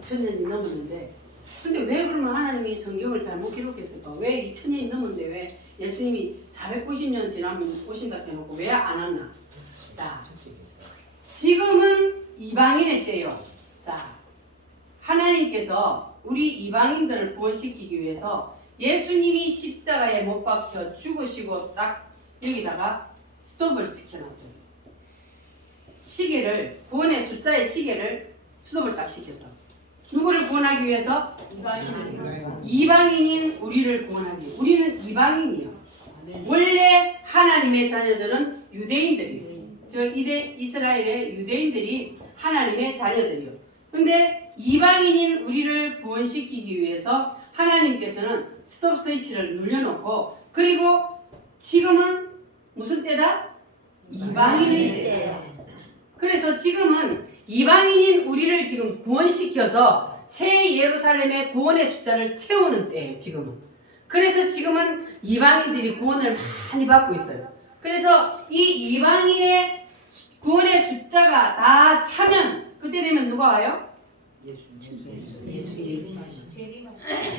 2000년이 넘었는데, 근데 왜 그러면 하나님이 성경을 잘못 기록했을까? 왜 2000년이 넘었는데 왜 예수님이 490년 지나면 오신다 해놓고 왜 안 왔나? 자, 지금은 이방인의 때요. 자, 하나님께서 우리 이방인들을 구원시키기 위해서 예수님이 십자가에 못 박혀 죽으시고 딱 여기다가 스톱을 시켜놨어요. 시계를, 구원의 숫자의 시계를 스톱을 딱 시켰다. 누구를 구원하기 위해서? 이방인인 우리를 구원하기. 우리는 이방인이요. 원래 하나님의 자녀들은 유대인들이에요. 저 이스라엘의 유대인들이 하나님의 자녀들이요. 근데 이방인인 우리를 구원시키기 위해서 하나님께서는 스톱 스위치를 눌려놓고, 그리고 지금은 무슨 때다? 이방인의 때다. 그래서 지금은 이방인인 우리를 지금 구원시켜서 새 예루살렘의 구원의 숫자를 채우는 때예요. 지금은. 그래서 지금은 이방인들이 구원을 많이 받고 있어요. 그래서 이 이방인의 구원의 숫자가 다 차면 그때 되면 누가 와요?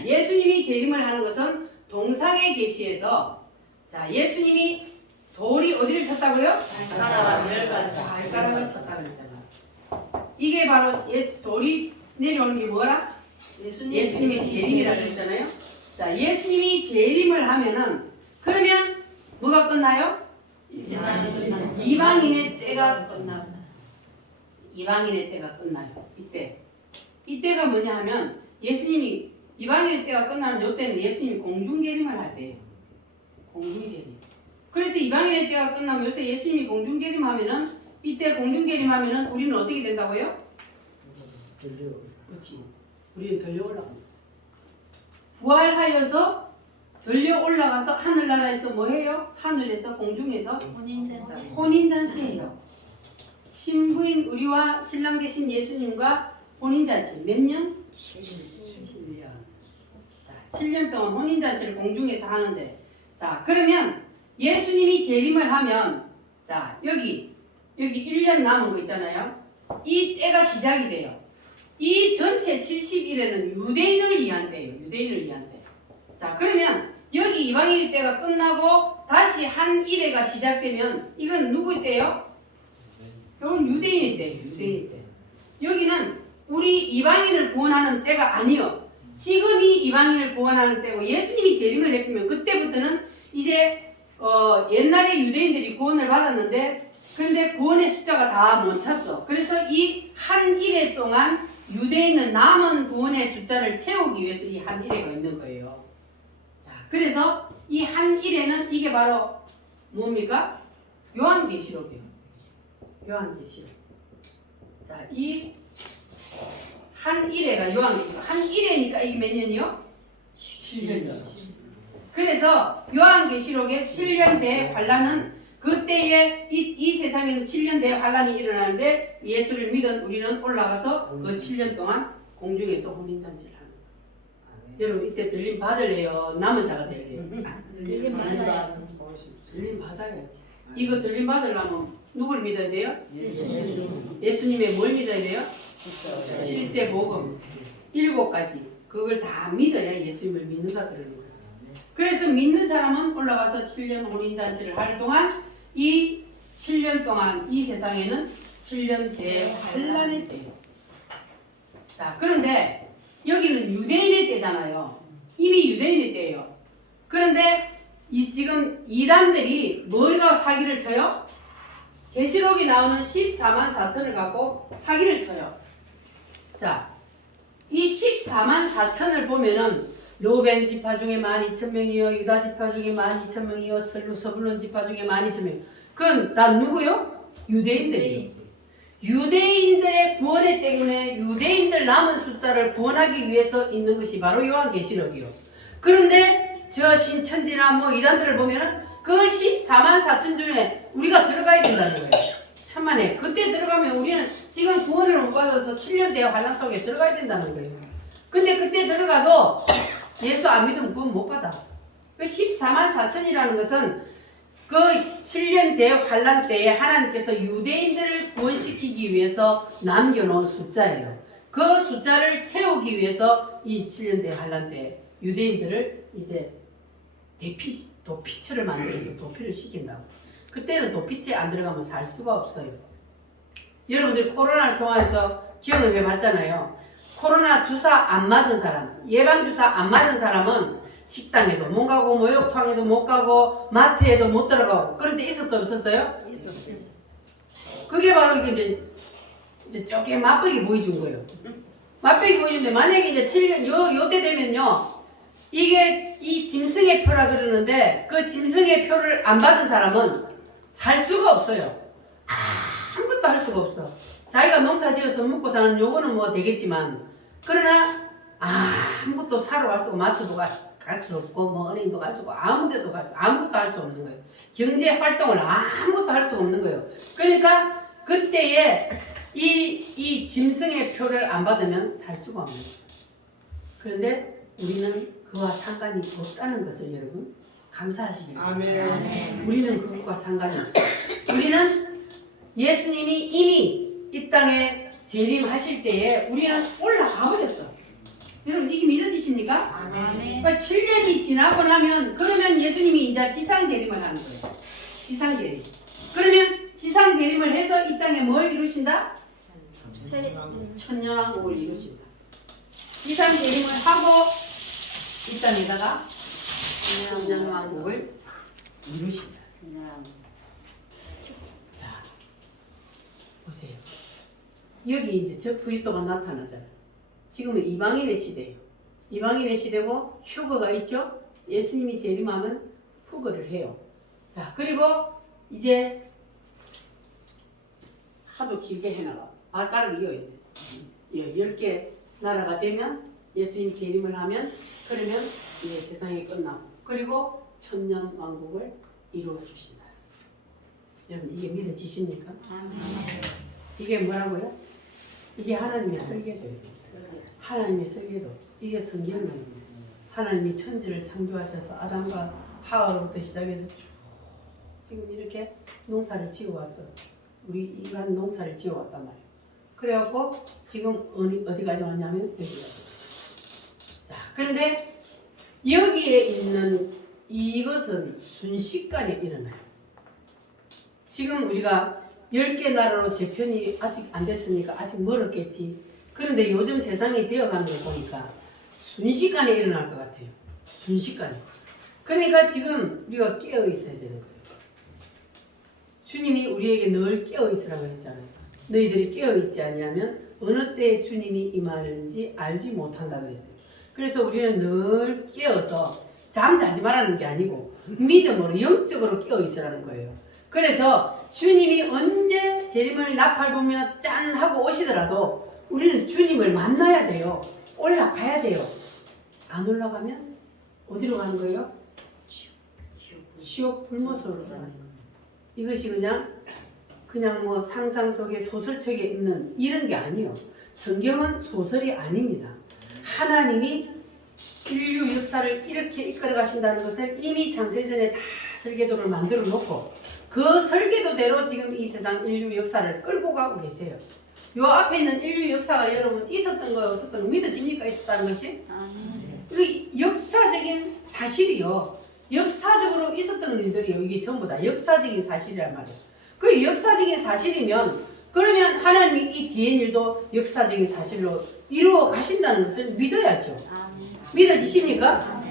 예수님이 재림을 하는 것은 동상의 계시에서, 자, 예수님이 돌이 어디를 쳤다고요? 발가락을 쳤다 그랬잖아. 이게 바로 돌이 내려오는 게 뭐라? 예수님의 재림이라 그랬잖아요. 자, 예수님이 재림을 하면은 그러면 뭐가 끝나요? 이방인의 때가 끝나요. 이방인의 때가 끝나요. 이때가 뭐냐 하면 예수님이 이방인의 때가 끝나는 요때는 예수님이 공중재림을 할 때예요. 공중재림. 그래서 이방인의 때가 끝나면 요새 예수님이 공중재림하면은, 이때 공중재림하면은 우리는 어떻게 된다고요? 그렇지. 우리는 들려 올라갑니다. 부활하여서 들려 올라가서 하늘나라에서 뭐 해요? 하늘에서 공중에서 혼인잔치해요. 신부인 우리와 신랑 되신 예수님과 혼인잔치 몇 년? 7년. 자, 7년 동안 혼인잔치를 공중에서 하는데, 자, 그러면 예수님이 재림을 하면, 자, 여기 1년 남은 거 있잖아요. 이 때가 시작이 돼요. 이 전체 71회는 유대인을 위한 때예요. 유대인을 위한 때. 자, 그러면 여기 이방인의 때가 끝나고 다시 한 일회가 시작되면 이건 누구 때요? 이건 유대인의 때예요. 유대인의 때. 여기는 우리 이방인을 구원하는 때가 아니요. 지금이 이방인을 구원하는 때고 예수님이 재림을 했으면 그때부터는 이제 옛날에 유대인들이 구원을 받았는데 그런데 구원의 숫자가 다 못 찼어. 그래서 이 한 일회 동안 유대인은 남은 구원의 숫자를 채우기 위해서 이 한 일회가 있는 거예요. 자, 그래서 이 한 일회는 이게 바로 뭡니까? 요한계시록이에요. 요한계시록. 자, 이 한 일회가 요한계시록. 한 일회니까 이게 몇 년이요? 7년이요. 그래서 요한계시록의 7년 대환란은 그때에 이 세상에는 7년 대환란이 일어나는데 예수를 믿은 우리는 올라가서 그 7년 동안 공중에서 혼인잔치를 하는 거예요. 여러분 이때 들림 받을래요? 남은 자가 될래요? 들림 받아야 들림 받아야지. 이거 들림 받으려면 누굴 믿어야 돼요? 예수님. 예수님의 뭘 믿어야 돼요? 7대 복음 7가지 그걸 다 믿어야 예수님을 믿는다 그러는 거예요. 그래서 믿는 사람은 올라가서 7년 혼인잔치를 할 동안 이 7년 동안 이 세상에는 7년 대환란의 때예요. 자, 그런데 여기는 유대인의 때잖아요. 이미 유대인의 때예요. 그런데 이 지금 이단들이 뭘가 사기를 쳐요? 계시록이 나오는 14만 4천을 갖고 사기를 쳐요. 자, 이 14만 4천을 보면은 로벤 지파 중에 12,000명이요, 유다 지파 중에 12,000명이요, 서불론 지파 중에 12,000명. 그건 다 누구요? 유대인들이요. 유대인들의 구원에 때문에 유대인들 남은 숫자를 구원하기 위해서 있는 것이 바로 요한계시록이요. 그런데 저 신천지나 뭐 이단들을 보면은 그 14만 4천 중에 우리가 들어가야 된다는 거예요. 천만에 그때 들어가면 우리는 지금 구원을 못 받아서 7년 대환란 속에 들어가야 된다는 거예요. 근데 그때 들어가도 예수 안 믿으면 구원 못 받아. 그 14만 4천이라는 것은 그 7년 대환란 때에 하나님께서 유대인들을 구원시키기 위해서 남겨놓은 숫자예요. 그 숫자를 채우기 위해서 이 7년 대환란 때 유대인들을 이제 도피처를 만들어서 도피를 시킨다고. 그때는 도피처에 안 들어가면 살 수가 없어요. 여러분들 코로나를 통해서 기억을 해봤잖아요. 코로나 주사 안 맞은 사람, 예방주사 안 맞은 사람은 식당에도 못 가고 목욕탕에도 못 가고 마트에도 못 들어가고 그런 데 있었어요? 없었어요? 그게 바로 이게 이제 쪼개 맛보기 보여준 거예요. 맛보기 보여주는데 만약에 이제 7년 요때 되면요 이게 이 짐승의 표라 그러는데 그 짐승의 표를 안 받은 사람은 살 수가 없어요. 아무것도 할 수가 없어. 자기가 농사 지어서 먹고 사는 요거는 뭐 되겠지만 그러나 아무것도 사러 갈 수 없고 마트도 갈 수 없고 뭐 은행도 갈 수 없고 아무 데도 갈 수 없고 아무것도 할 수 없는 거예요. 경제 활동을 아무것도 할 수 없는 거예요. 그러니까 그때에 이 짐승의 표를 안 받으면 살 수가 없는 거예요. 그런데 우리는 그와 상관이 없다는 것을 여러분 감사하시기 바랍니다. 아멘. 우리는 그것과 상관이 없어요. 우리는 예수님이 이미 이 땅에 재림하실 때에 우리는 올라가 버렸어. 여러분 이게 믿어지십니까? 아멘. 그러니까 7년이 지나고 나면 그러면 예수님이 이제 지상 재림을 하는 거예요. 지상 재림. 그러면 지상 재림을 해서 이 땅에 뭘 이루신다? 천년왕국을 이루신다. 지상 재림을 하고 이 땅에다가 천년왕국을 이루신다. 자, 보세요. 여기 이제 저 그리스도가 나타나잖아요. 지금은 이방인의 시대예요. 이방인의 시대고 휴거가 있죠. 예수님이 재림하면 휴거를 해요. 자, 그리고 이제 하도 길게 해나가 발가락을 이어있네. 10개 나라가 되면 예수님 재림을 하면 그러면 이제 세상이 끝나고 그리고 천년 왕국을 이루어 주신다. 여러분 이게 믿어지십니까? 이게 뭐라고요? 이게 하나님의 설계도예요. 하나님의 설계도. 이게 성경입니다. 하나님이 천지를 창조하셔서 아담과 하와로부터 시작해서 쭉 지금 이렇게 농사를 지어왔어. 우리 인간 농사를 지어왔단 말이에요. 그래갖고 지금 어디까지 왔냐면 여기까지. 자, 그런데 여기에 있는 이것은 순식간에 일어나요. 지금 우리가 10개 나라로 재편이 아직 안 됐으니까 아직 멀었겠지. 그런데 요즘 세상이 되어가는 거 보니까 순식간에 일어날 것 같아요. 순식간에. 그러니까 지금 우리가 깨어 있어야 되는 거예요. 주님이 우리에게 늘 깨어 있으라고 했잖아요. 너희들이 깨어 있지 않냐면 어느 때에 주님이 임하는지 알지 못한다 그랬어요. 그래서 우리는 늘 깨어서 잠자지 말라는 게 아니고 믿음으로 영적으로 깨어 있으라는 거예요. 그래서 주님이 언제 재림을 나팔 불며 짠 하고 오시더라도 우리는 주님을 만나야 돼요. 올라가야 돼요. 안 올라가면 어디로 가는 거예요? 지옥 불못으로 가는 거예요. 이것이 그냥 뭐 상상 속에 소설책에 있는 이런 게 아니에요. 성경은 소설이 아닙니다. 하나님이 인류 역사를 이렇게 이끌어 가신다는 것을 이미 창세전에 다 설계도를 만들어 놓고 그 설계도대로 지금 이 세상 인류 역사를 끌고 가고 계세요. 요 앞에 있는 인류 역사가 여러분 있었던 거 없었던 거 믿어집니까? 있었다는 것이? 그 역사적인 사실이요. 역사적으로 있었던 일들이요. 이게 전부 다 역사적인 사실이란 말이에요. 그 역사적인 사실이면 그러면 하나님이 이 뒤의 일도 역사적인 사실로 이루어 가신다는 것을 믿어야죠. 믿어지십니까?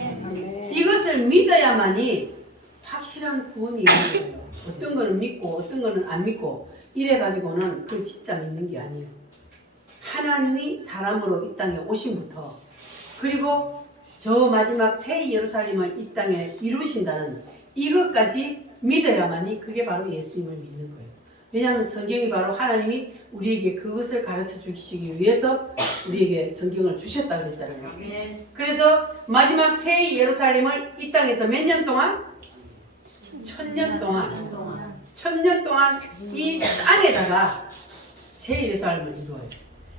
이것을 믿어야만이 확실한 구원이 있는 거예요. 어떤 거는 믿고 어떤 거는 안 믿고 이래 가지고는 그 진짜 믿는 게 아니에요. 하나님이 사람으로 이 땅에 오심부터 그리고 저 마지막 새 예루살렘을 이 땅에 이루신다는 이것까지 믿어야만이 그게 바로 예수님을 믿는 거예요. 왜냐하면 성경이 바로 하나님이 우리에게 그것을 가르쳐 주시기 위해서 우리에게 성경을 주셨다고 했잖아요. 그래서 마지막 새 예루살렘을 이 땅에서 몇 년 동안? 1000년 동안 1000년 동안 이 땅에다가 새 예루살렘을 이루어요.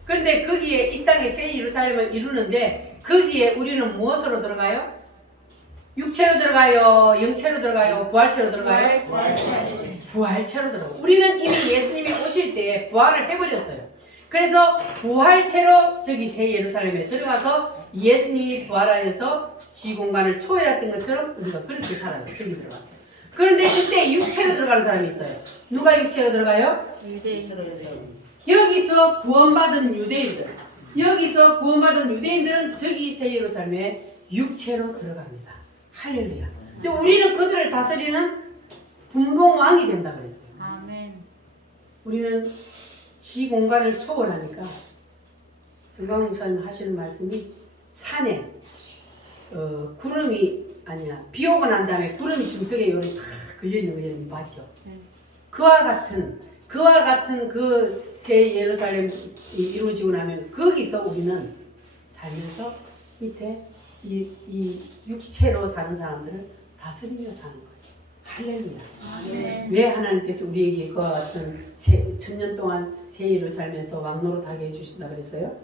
그런데 거기에 이 땅에 새 예루살렘을 이루는데 거기에 우리는 무엇으로 들어가요? 육체로 들어가요? 영체로 들어가요? 부활체로 들어가요? 부활체로 들어가요. 우리는 이미 예수님이 오실 때 부활을 해버렸어요. 그래서 부활체로 저기 새 예루살렘에 들어가서 예수님이 부활하여서 지공간을 초월했던 것처럼 우리가 그렇게 살아요. 저기 들어가서. 그런데 그때 육체로 들어가는 사람이 있어요. 누가 육체로 들어가요? 여기서 구원받은 유대인들. 여기서 구원받은 유대인들은 저기 새 예루살렘에 육체로 들어갑니다. 할렐루야. 근데 우리는 그들을 다스리는 분봉왕이 된다 그랬어요. 우리는 지공간을 초월하니까 정광 목사님 하시는 말씀이 산에 구름이 아니야 비 오고 난 다음에 구름이 중턱에 요리 다 걸려있는 거 여러분 봤죠? 그와 같은 그 새 예루살렘이 이루어지고 나면 거기서 우리는 살면서 밑에 이 육체로 사는 사람들을 다스리며 사는 거예요. 할렐루야. 왜 하나님께서 우리에게 그와 같은 1000년 동안 새 예루살렘에서 왕노릇하게 해주신다 그랬어요?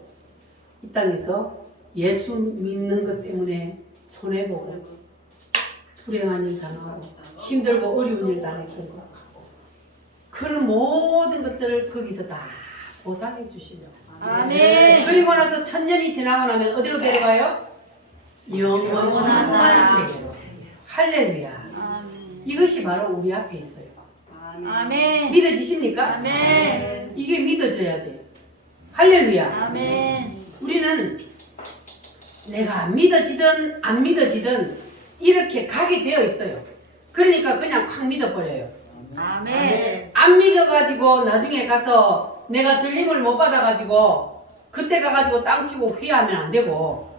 이 땅에서 예수 믿는 것 때문에 손해보고 불행한 일 당하고 힘들고 어려운 일 당했던 거 그런 모든 것들을 거기서 다 보상해 주시려고. 아멘. 그리고 나서 1000년이 지나고 나면 어디로 데려가요? 영원한 세계로. 할렐루야. 이것이 바로 우리 앞에 있어요. 아멘. 믿어지십니까? 아멘. 이게 믿어져야 돼요. 할렐루야. 아멘. 우리는 내가 믿어지든 안 믿어지든 이렇게 가게 되어 있어요. 그러니까 그냥 확 믿어버려요. 아멘. 안 믿어가지고 나중에 가서 내가 들림을 못 받아가지고 그때 가가지고 땅치고 후회하면 안 되고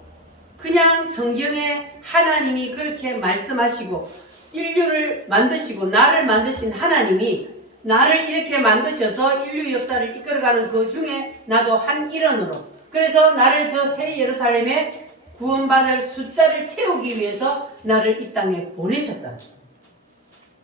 그냥 성경에 하나님이 그렇게 말씀하시고 인류를 만드시고 나를 만드신 하나님이 나를 이렇게 만드셔서 인류 역사를 이끌어가는 그 중에 나도 한 일원으로 그래서 나를 저 새 예루살렘에 구원받을 숫자를 채우기 위해서 나를 이 땅에 보내셨다.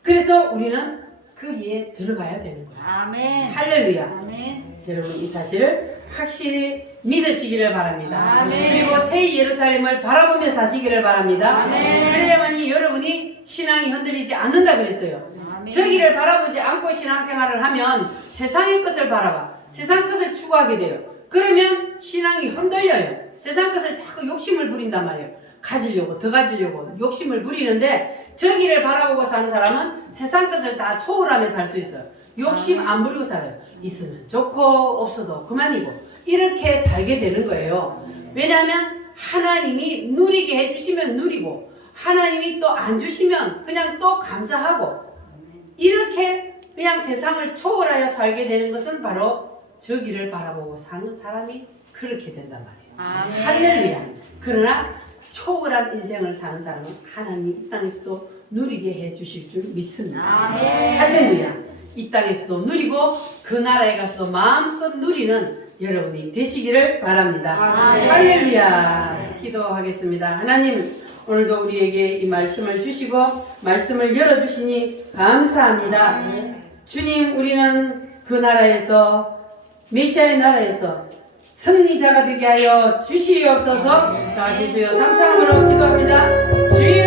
그래서 우리는 거기에 들어가야 되는 거예요. 아멘. 할렐루야. 아멘. 여러분 이 사실을 확실히 믿으시기를 바랍니다. 아멘. 그리고 새 예루살렘을 바라보며 사시기를 바랍니다. 아멘. 그래야만이 여러분이 신앙이 흔들리지 않는다 그랬어요. 아멘. 저기를 바라보지 않고 신앙생활을 하면 세상의 것을 바라봐. 세상 것을 추구하게 돼요. 그러면 신앙이 흔들려요. 세상 것을 자꾸 욕심을 부린단 말이에요. 가지려고 더 가지려고 욕심을 부리는데 저기를 바라보고 사는 사람은 세상 것을 다 초월하며 살 수 있어요. 욕심 안 부리고 살아요. 있으면 좋고 없어도 그만이고 이렇게 살게 되는 거예요. 왜냐하면 하나님이 누리게 해주시면 누리고 하나님이 또 안 주시면 그냥 또 감사하고 이렇게 그냥 세상을 초월하여 살게 되는 것은 바로 저기를 바라보고 사는 사람이 그렇게 된단 말이에요. 할렐루야. 그러나 초월한 인생을 사는 사람은 하나님 이 땅에서도 누리게 해주실 줄 믿습니다. 할렐루야. 이 땅에서도 누리고 그 나라에 가서도 마음껏 누리는 여러분이 되시기를 바랍니다. 할렐루야. 기도하겠습니다. 하나님 오늘도 우리에게 이 말씀을 주시고 말씀을 열어주시니 감사합니다. 주님 우리는 그 나라에서 메시아의 나라에서 승리자가 되게 하여 주시옵소서. 다 같이 주여 3차원으로 기도합니다. 주여